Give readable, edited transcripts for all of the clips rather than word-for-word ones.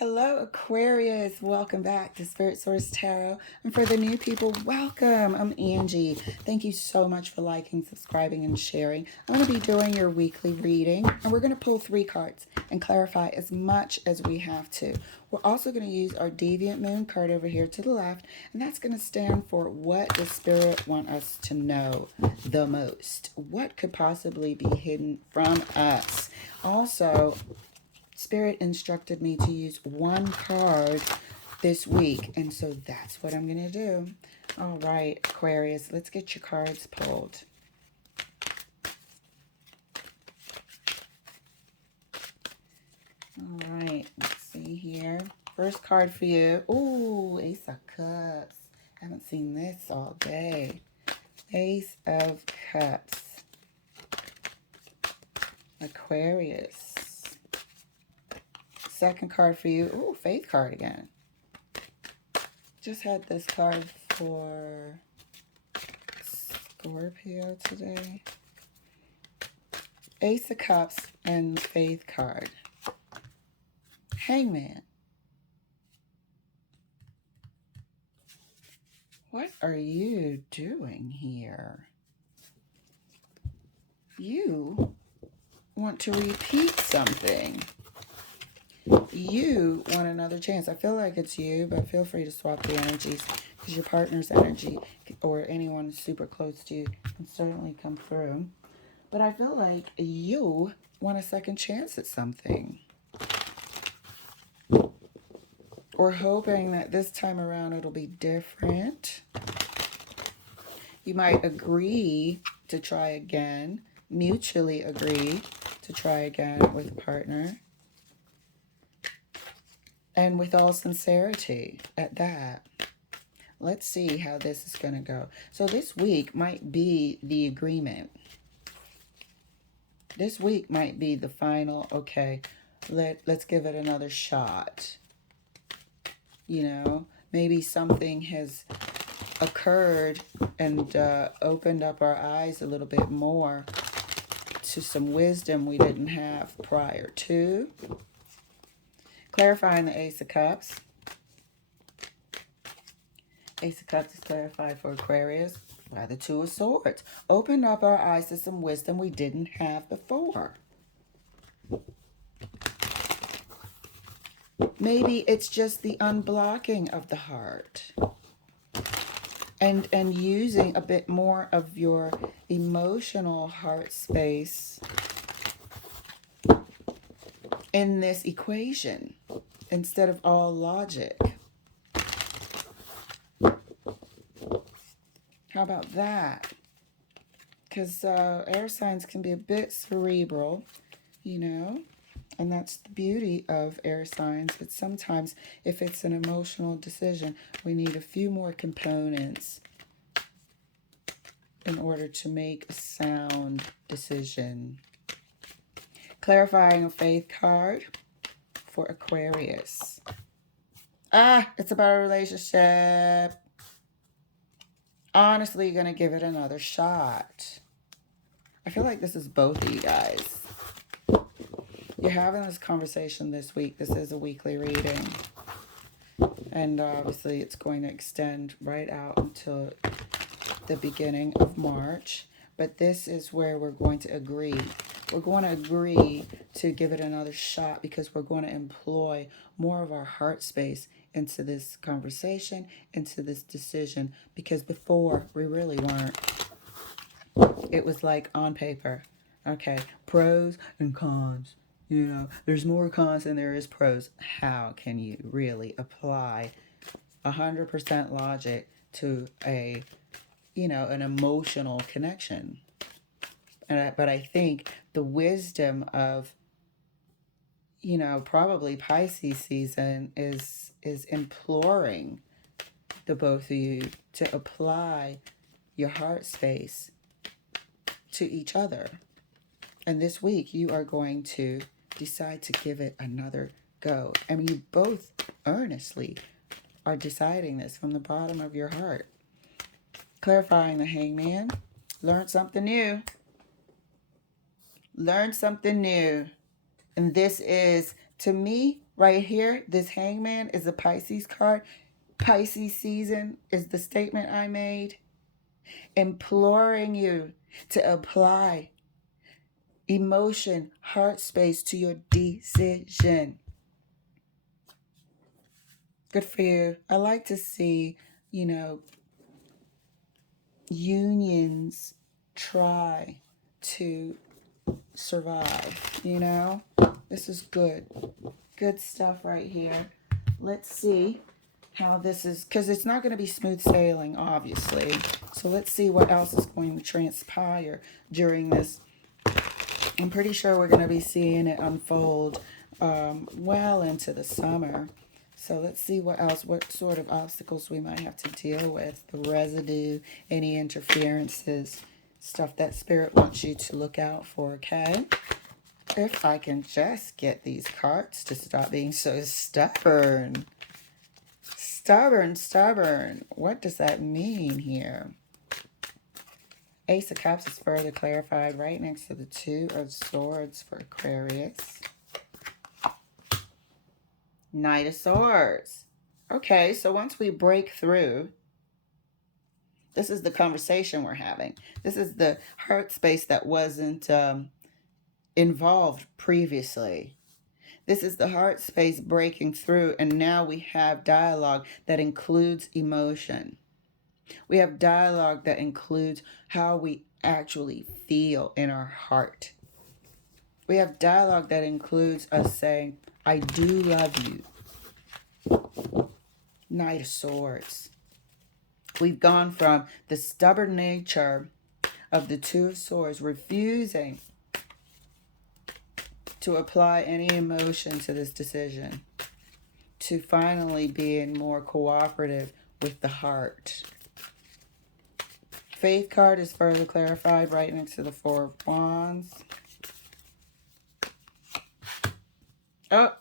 Hello, Aquarius. Welcome back to Spirit Source Tarot. And for the new people, welcome. I'm Angie. Thank you so much for liking, subscribing, and sharing. I'm going to be doing your weekly reading, and we're going to pull 3 cards and clarify as much as we have to. We're also going to use our Deviant Moon card over here to the left, and that's going to stand for what does Spirit want us to know the most? What could possibly be hidden from us? Also, Spirit instructed me to use 1 card this week, and so that's what I'm going to do. All right, Aquarius, let's get your cards pulled. All right, let's see here. First card for you. Ooh, Ace of Cups. Haven't seen this all day. Ace of Cups. Aquarius. Second card for you. Ooh, Faith card again. Just had this card for Scorpio today. Ace of Cups and Faith card. Hangman. What are you doing here? You want to repeat something. You want another chance. I feel like it's you, but feel free to swap the energies because your partner's energy or anyone super close to you can certainly come through. But I feel like you want a second chance at something. Or hoping that this time around it'll be different. You might agree to try again, mutually agree to try again with a partner. And with all sincerity at that. Let's see how this is going to go. So this week might be the agreement. This week might be the final, okay, let's give it another shot. You know, maybe something has occurred and opened up our eyes a little bit more to some wisdom we didn't have prior to. Clarifying the Ace of Cups. Ace of Cups is clarified for Aquarius by the Two of Swords. Open up our eyes to some wisdom we didn't have before. Maybe it's just the unblocking of the heart. And using a bit more of your emotional heart space in this equation instead of all logic. How about that? Because air signs can be a bit cerebral, you know, and that's the beauty of air signs. But sometimes if it's an emotional decision, we need a few more components in order to make a sound decision. Clarifying a Faith card for Aquarius. It's about a relationship. Honestly, you're going to give it another shot. I feel like this is both of you guys. You're having this conversation this week. This is a weekly reading. And obviously it's going to extend right out until the beginning of March. But this is where we're going to agree. We're going to agree to give it another shot because we're going to employ more of our heart space into this conversation, into this decision. Because before, we really weren't. It was like on paper. Okay, pros and cons. You know, there's more cons than there is pros. How can you really apply 100% logic to a, you know, an emotional connection? But I think the wisdom of, you know, probably Pisces season is imploring the both of you to apply your heart space to each other. And this week you are going to decide to give it another go. I mean, you both earnestly are deciding this from the bottom of your heart. Clarifying the Hangman. Learn something new. Learn something new. And this is, to me, Right here, this Hangman is a Pisces card. Pisces season is the statement I made. Imploring you to apply emotion, heart space to your decision. Good for you. I like to see, you know, unions try to survive, you know? This is good. Good stuff right here. Let's see how this is, because it's not going to be smooth sailing, obviously. So let's see what else is going to transpire during this. I'm pretty sure we're going to be seeing it unfold well into the summer. So let's see what else, what sort of obstacles we might have to deal with. The residue, any interferences, stuff that Spirit wants you to look out for, okay? If I can just get these cards to stop being so stubborn. Stubborn, stubborn. What does that mean here? Ace of Cups is further clarified right next to the Two of Swords for Aquarius. Knight of Swords. Okay, so once we break through, this is the conversation we're having. This is the heart space that wasn't involved previously. This is the heart space breaking through, and now we have dialogue that includes emotion. We have dialogue that includes how we actually feel in our heart. We have dialogue that includes us saying, I do love you. Knight of Swords. We've gone from the stubborn nature of the Two of Swords, refusing to apply any emotion to this decision, to finally being more cooperative with the heart. Faith card is further clarified right next to the Four of Wands. Oh,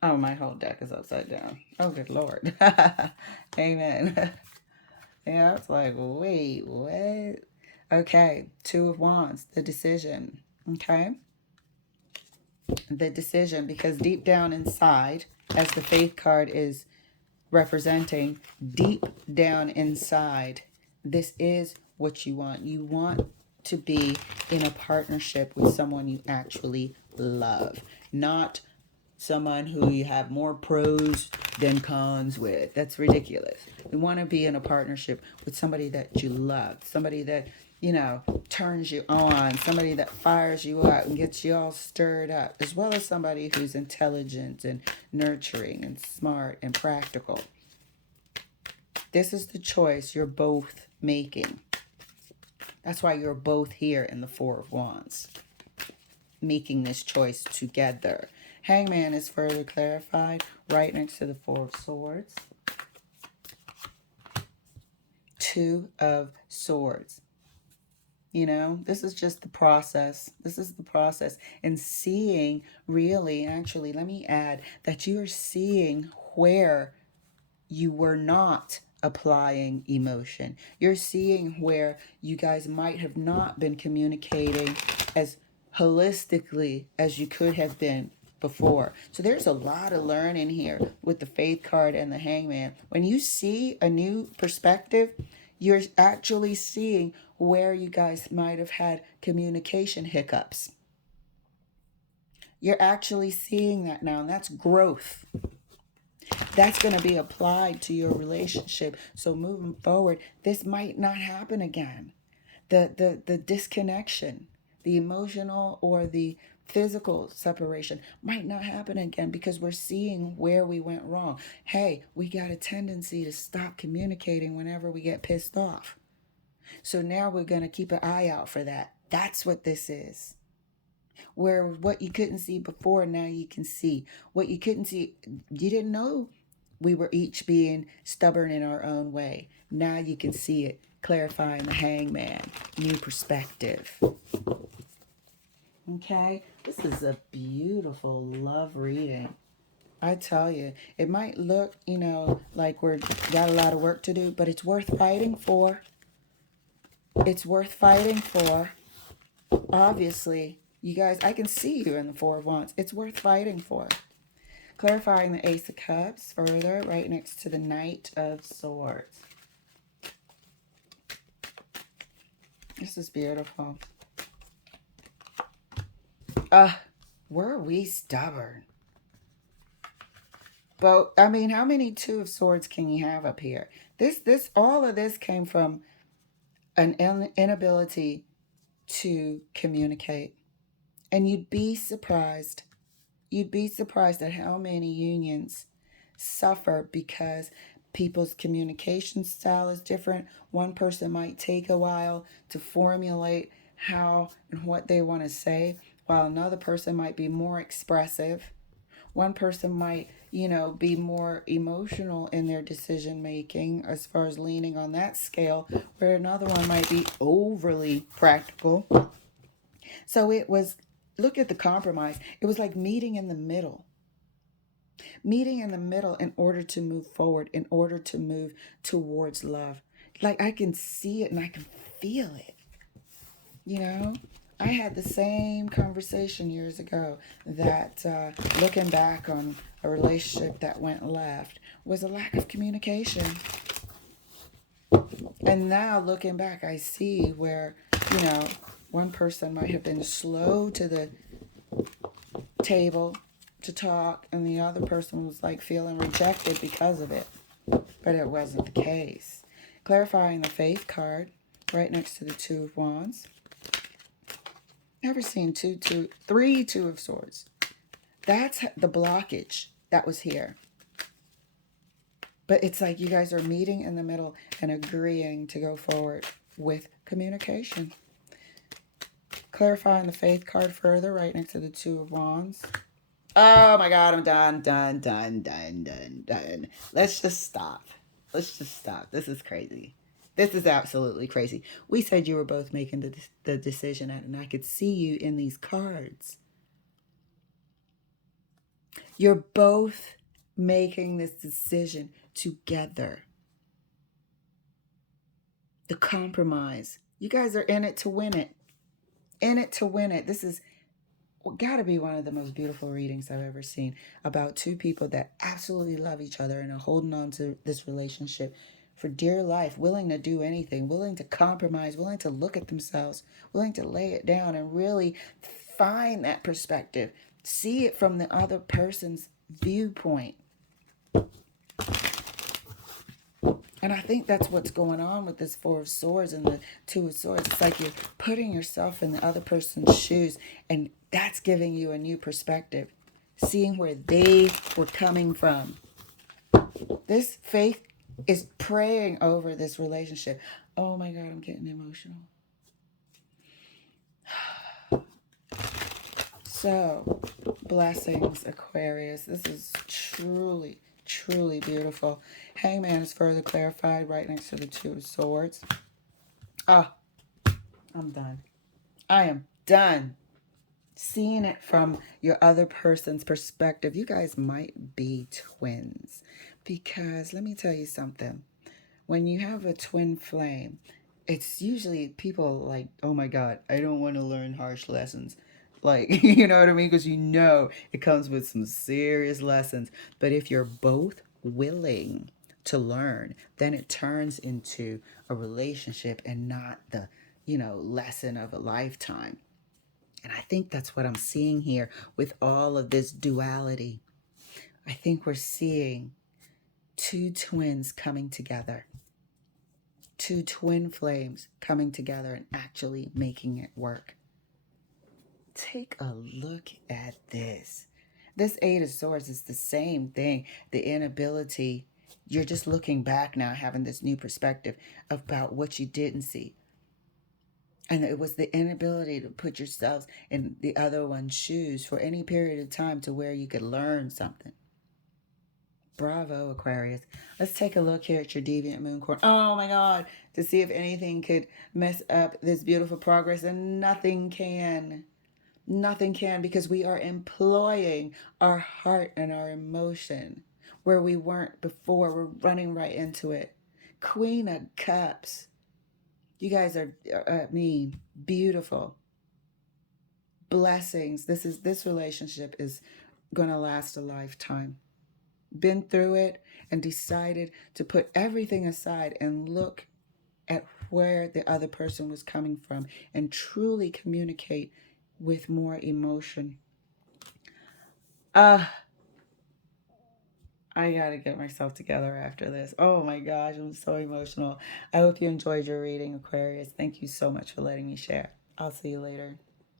my whole deck is upside down. Oh, good Lord. Amen. Yeah, I was like, wait, what? Okay, Two of Wands, the decision. Okay? The decision, because deep down inside, as the Faith card is representing, deep down inside, this is what you want. You want to be in a partnership with someone you actually love, not someone who you have more pros than cons with. That's ridiculous. You want to be in a partnership with somebody that you love, somebody that, you know, turns you on, somebody that fires you up and gets you all stirred up, as well as somebody who's intelligent and nurturing and smart and practical. This is the choice you're both making. That's why you're both here in the Four of Wands, making this choice together. Hangman is further clarified right next to the Four of Swords. Two of Swords. You know, this is just the process. This is the process. And seeing, really, actually, let me add that you are seeing where you were not applying emotion. You're seeing where you guys might have not been communicating as holistically as you could have been before. So there's a lot of learning here with the Faith card and the Hangman. When you see a new perspective, you're actually seeing where you guys might have had communication hiccups. You're actually seeing that now, and that's growth. That's going to be applied to your relationship. So moving forward, this might not happen again. The disconnection, the emotional or the physical separation might not happen again, because we're seeing where we went wrong. Hey, we got a tendency to stop communicating whenever we get pissed off. So now we're going to keep an eye out for that. That's what this is. Where what you couldn't see before, now you can see. What you couldn't see, you didn't know we were each being stubborn in our own way. Now you can see it. Clarifying the Hangman. New perspective. Okay? This is a beautiful love reading. I tell you, it might look, you know, like we're got a lot of work to do, but it's worth fighting for. It's worth fighting for. Obviously, you guys, I can see you in the Four of Wands. It's worth fighting for. Clarifying the Ace of Cups further, right next to the Knight of Swords. This is beautiful. Were we stubborn? But, I mean, how many Two of Swords can you have up here? All of this came from an inability to communicate. And you'd be surprised. You'd be surprised at how many unions suffer because people's communication style is different. One person might take a while to formulate how and what they want to say, while another person might be more expressive. One person might, be more emotional in their decision making as far as leaning on that scale, where another one might be overly practical. So it was, look at the compromise. It was like meeting in the middle. Meeting in the middle in order to move forward, in order to move towards love. Like I can see it and I can feel it. I had the same conversation years ago that looking back on a relationship that went left was a lack of communication. And now looking back, I see where, one person might have been slow to the table to talk, and the other person was like feeling rejected because of it. But it wasn't the case. Clarifying the Faith card right next to the Two of Wands. Never seen three Two of Swords. That's the blockage that was here. But it's like you guys are meeting in the middle and agreeing to go forward with communication. Clarifying the Faith card further right next to the Two of Wands. Oh my God, I'm done. Let's just stop. This is crazy. This is absolutely crazy. We said you were both making the decision, and I could see you in these cards. You're both making this decision together. The compromise. You guys are in it to win it. In it to win it. This is got to be one of the most beautiful readings I've ever seen about two people that absolutely love each other and are holding on to this relationship for dear life, willing to do anything, willing to compromise, willing to look at themselves, willing to lay it down and really find that perspective, see it from the other person's viewpoint. And I think that's what's going on with this Four of Swords and the Two of Swords. It's like you're putting yourself in the other person's shoes, and that's giving you a new perspective, seeing where they were coming from. This Faith is praying over this relationship. Oh my God, I'm getting emotional. So, blessings, Aquarius. This is truly, truly beautiful. Hangman is further clarified right next to the Two of Swords. I'm done. I am done. Seeing it from your other person's perspective. You guys might be twins. Because let me tell you something. When you have a twin flame, it's usually people like, oh my God, I don't want to learn harsh lessons. Like, you know what I mean? Because it comes with some serious lessons. But if you're both willing to learn, then it turns into a relationship and not the, lesson of a lifetime. And I think that's what I'm seeing here with all of this duality. I think we're seeing two twins coming together. Two twin flames coming together and actually making it work. Take a look at this. This Eight of Swords is the same thing. The inability, you're just looking back now, having this new perspective about what you didn't see. And it was the inability to put yourselves in the other one's shoes for any period of time to where you could learn something. Bravo, Aquarius. Let's take a look here at your Deviant Moon Cord. Oh my God. To see if anything could mess up this beautiful progress. And nothing can. Nothing can, because we are employing our heart and our emotion where we weren't before. We're running right into it. Queen of Cups. You guys are, beautiful. Blessings. This relationship is going to last a lifetime. Been through it and decided to put everything aside and look at where the other person was coming from and truly communicate with more emotion. I gotta get myself together after this. Oh my gosh, I'm so emotional. I hope you enjoyed your reading, Aquarius. Thank you so much for letting me share. I'll see you later.